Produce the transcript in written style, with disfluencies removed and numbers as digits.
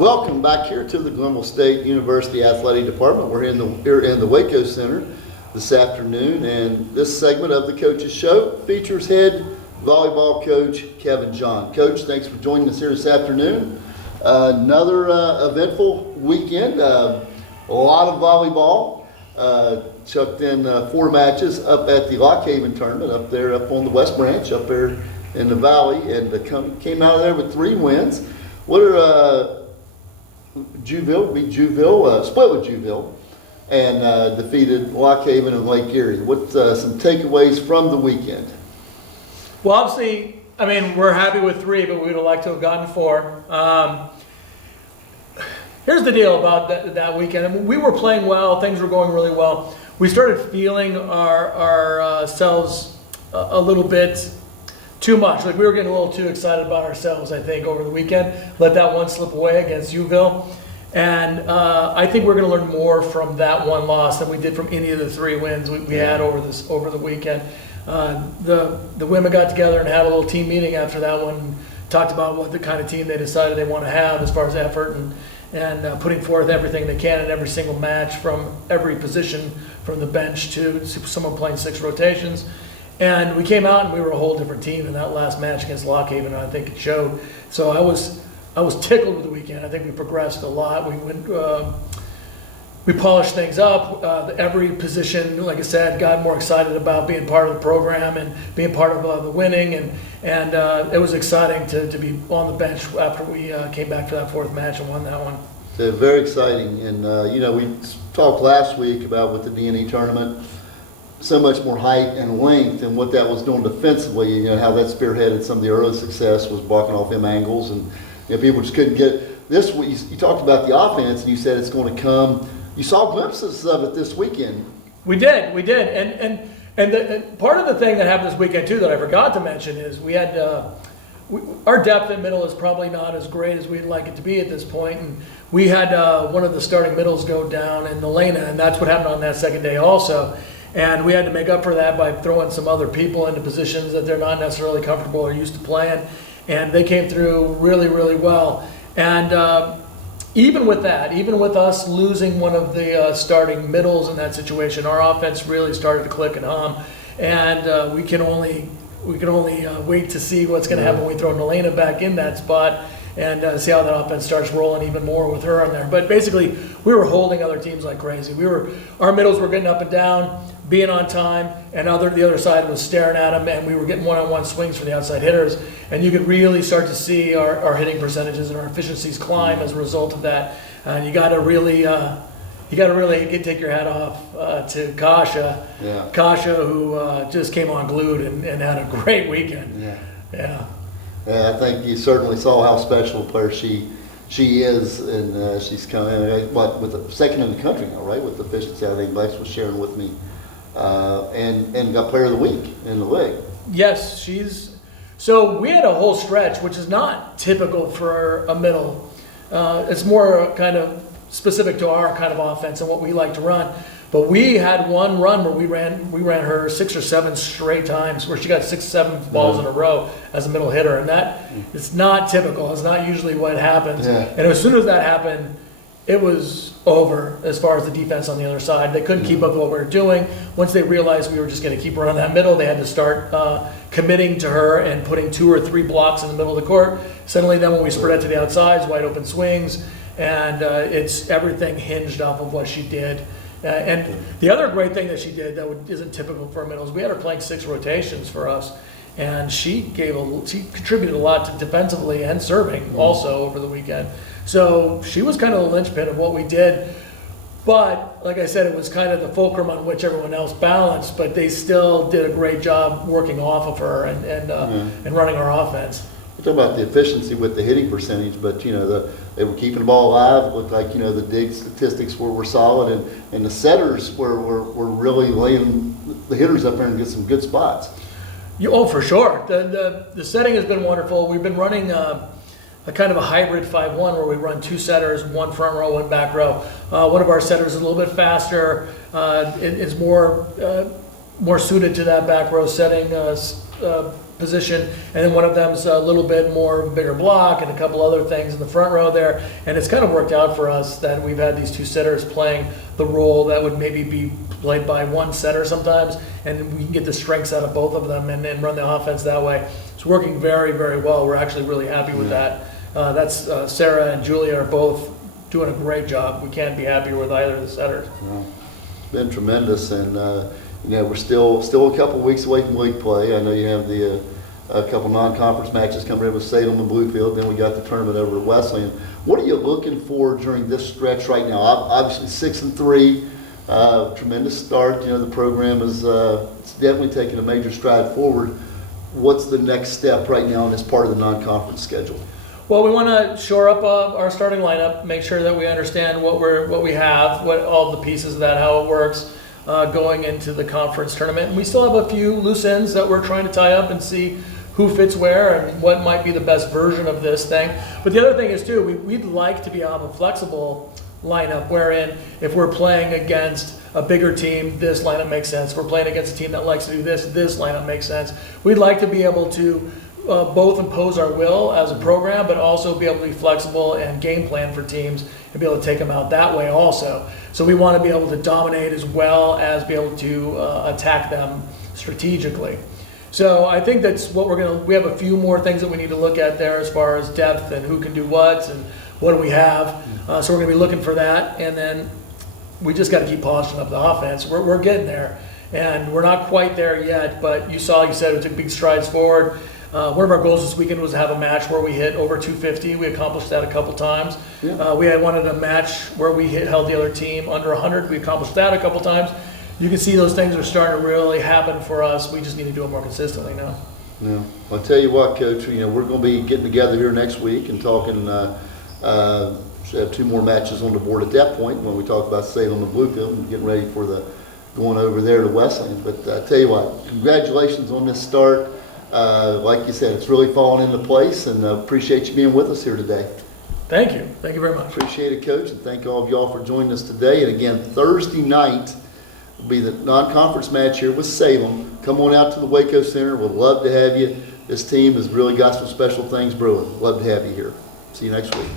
Welcome back here to the Glenville State University Athletic Department. We're here in the Waco Center this afternoon, and this segment of the Coach's Show features head volleyball coach Keven John. Coach, thanks for joining us here this afternoon. Another eventful weekend. A lot of volleyball. Chucked in 4 matches up at the Lock Haven tournament up there, up on the West Branch, up there in the valley, and came out of there with 3 wins. What are Juville beat Juville, split with Juville, and defeated Lock Haven and Lake Erie. What's some takeaways from the weekend? Well, obviously, I mean, we're happy with 3, but we would have liked to have gotten 4. Here's the deal about that weekend. I mean, we were playing well. Things were going really well. We started feeling ourselves a little bit too much. Like we were getting a little too excited about ourselves, I think, over the weekend. Let that one slip away against Uville. And I think we're going to learn more from that one loss than we did from any of the 3 wins we had over the weekend. The women got together and had a little team meeting after that one, talked about what the kind of team they decided they want to have as far as effort and putting forth everything they can in every single match from every position, from the bench to someone playing 6 rotations. And we came out and we were a whole different team in that last match against Lock Haven, and I think it showed. So I was tickled with the weekend. I think we progressed a lot. We polished things up. Every position, like I said, got more excited about being part of the program and being part of the winning, and it was exciting to be on the bench after we came back for that 4th match and won that one. So very exciting, and we talked last week about with the D&E tournament, so much more height and length and what that was doing defensively, how that spearheaded some of the early success was blocking off them angles, and people just couldn't get this. You talked about the offense and you said it's going to come. You saw glimpses of it this weekend. We did, and part of the thing that happened this weekend too that I forgot to mention is we had our depth in middle is probably not as great as we'd like it to be at this point, and we had one of the starting middles go down in Elena, and that's what happened on that second day also. And we had to make up for that by throwing some other people into positions that they're not necessarily comfortable or used to playing. And they came through really, really well. And even with that, even with us losing one of the starting middles in that situation, our offense really started to click and hum. And we can only wait to see what's going to happen when we throw Elena back in that spot and see how that offense starts rolling even more with her on there. But basically, we were holding other teams like crazy. Our middles were getting up and down, being on time, and the other side was staring at them, and we were getting one-on-one swings from the outside hitters, and you could really start to see our hitting percentages and our efficiencies climb as a result of that. And you got to really take your hat off to Kasha. Yeah. Kasha, who just came unglued and had a great weekend. Yeah. I think you certainly saw how special a player she is, and she's coming in, with the second in the country now, right? With efficiency, I think Lex was sharing with me, and got Player of the Week in the league. Yes, so we had a whole stretch, which is not typical for a middle. It's more kind of specific to our kind of offense and what we like to run. But we had one run where we ran her 6 or 7 straight times where she got 6 or 7 balls in a row as a middle hitter, and that it's not typical. It's not usually what happens. Yeah. And as soon as that happened, it was over as far as the defense on the other side. They couldn't keep up with what we were doing. Once they realized we were just going to keep running that middle, they had to start committing to her and putting 2 or 3 blocks in the middle of the court. Suddenly, then when we spread it to the outsides, wide open swings, and it's everything hinged off of what she did. And the other great thing that she did that isn't typical for a middle is we had her playing 6 rotations for us, and she contributed a lot to defensively and serving also over the weekend. So she was kind of the linchpin of what we did. But like I said, it was kind of the fulcrum on which everyone else balanced. But they still did a great job working off of her and running our offense. We're talking about the efficiency with the hitting percentage, but they were keeping the ball alive. It looked like the dig statistics were solid, and the setters were really laying the hitters up there and get some good spots. For sure. The setting has been wonderful. We've been running a kind of a hybrid 5-1 where we run 2 setters, 1 front row, 1 back row. One of our setters is a little bit faster. It is more suited to that back row setting. position, and then one of them's a little bit more bigger block and a couple other things in the front row there. And it's kind of worked out for us that we've had these two setters playing the role that would maybe be played by one setter sometimes, and we can get the strengths out of both of them and run the offense that way. It's working very, very well. We're actually really happy with that. That's Sarah and Julia are both doing a great job. We can't be happier with either of the setters. Well, it's been tremendous, and we're still a couple weeks away from league play. I know you have a couple non-conference matches coming in with Salem and Bluefield. Then we got the tournament over at Wesleyan. What are you looking for during this stretch right now? Obviously 6-3, tremendous start. The program is it's definitely taking a major stride forward. What's the next step right now in this part of the non-conference schedule? Well, we want to shore up our starting lineup, make sure that we understand what we have, what all the pieces of that, how it works going into the conference tournament. And we still have a few loose ends that we're trying to tie up and see who fits where and what might be the best version of this thing. But the other thing is too, we'd like to be on a flexible lineup wherein if we're playing against a bigger team, this lineup makes sense. If we're playing against a team that likes to do this lineup makes sense. We'd like to be able to both impose our will as a program, but also be able to be flexible and game plan for teams and be able to take them out that way also. So we want to be able to dominate as well as be able to attack them strategically. So I think that's what we have a few more things that we need to look at there as far as depth and who can do what and what do we have. So we're going to be looking for that, and then we just got to keep polishing up the offense. We're getting there, and we're not quite there yet, but you said we took big strides forward. One of our goals this weekend was to have a match where we hit over 250. We accomplished that a couple times. Yeah. We had wanted a match where we held the other team under 100. We accomplished that a couple times. You can see those things are starting to really happen for us. We just need to do it more consistently now. Yeah. I'll tell you what, Coach, we're going to be getting together here next week and talking. Should have two more matches on the board at that point when we talk about Salem and Bluefield and getting ready for the going over there to Wesleyan. But I tell you what, congratulations on this start. Like you said, it's really fallen into place, and appreciate you being with us here today. Thank you. Thank you very much. Appreciate it, Coach, and thank all of y'all for joining us today. And again, Thursday night will be the non-conference match here with Salem. Come on out to the Waco Center. We'd love to have you. This team has really got some special things brewing. Love to have you here. See you next week.